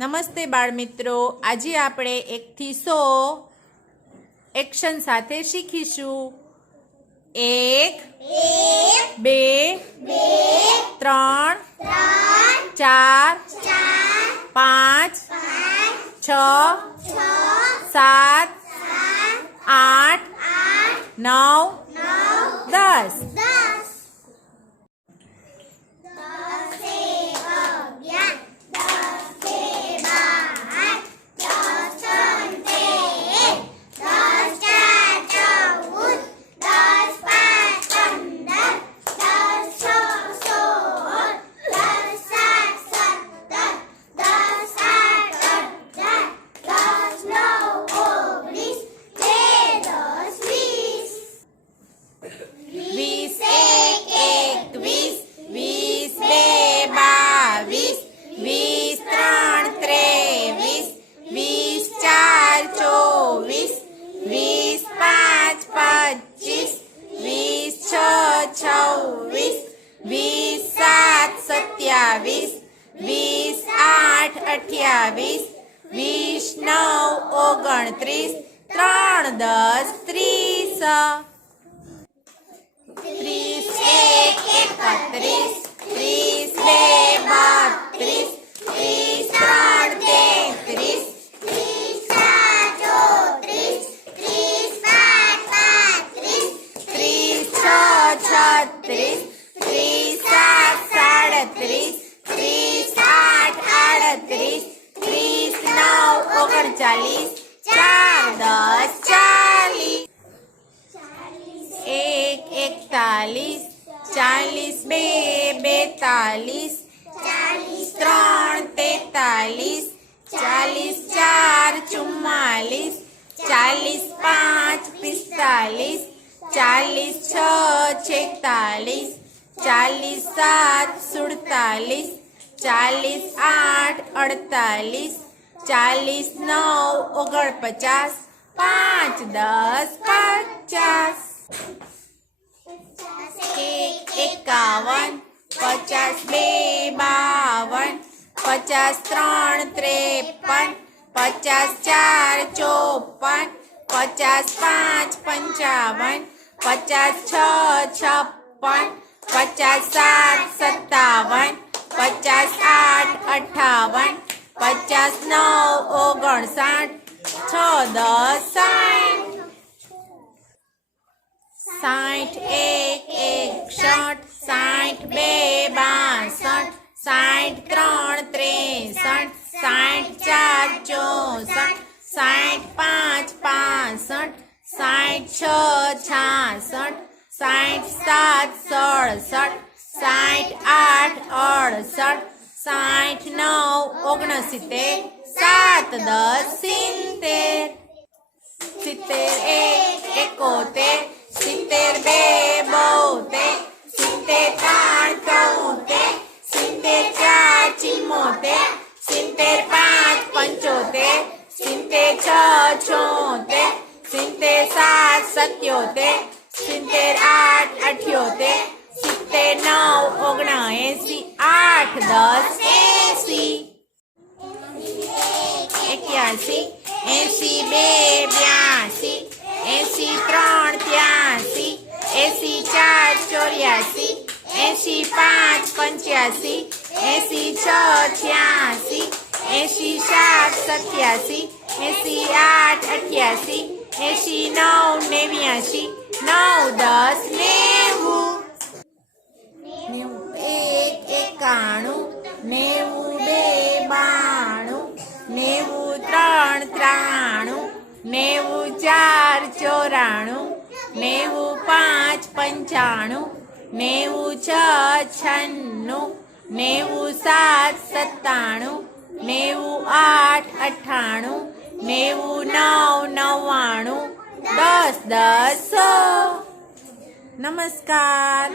નમસ્તે બાળ મિત્રો, આજે આપણે 1 થી 100 એક્શન સાથે શીખીશું. 1 2 3 4 5 6 7 8 9 10. વીસ સાત 27, 20 8 28, 29 29, 3 10 30, 31 31, 32 32, 33 33, 34 36, 37 38, 39 40, 41 41, 42 43 44 44, 45 46 46, 47 47, 48 48, 49 49, 5 10 50, 51 52 52, 53 53, 54 54, 55 55, 56 56, 57 57, 58 58, 59 59, 6 10 60, 61 61, 62 62, 63 63, 64 64, 65 65, 66 66, 67 67, 68 68, 69 69, 7 10 70, 71 71, 72 72, 73 74 75 75, 76 76, 77 77, 78 78, 79 79, 8 10 80, 81 82, 83 83, 84 85 85, 86 86, 87 88, 89 89, 90 90 91 92, 93 94 95 96 97 97, 98 99 10 10 100. નમસ્કાર.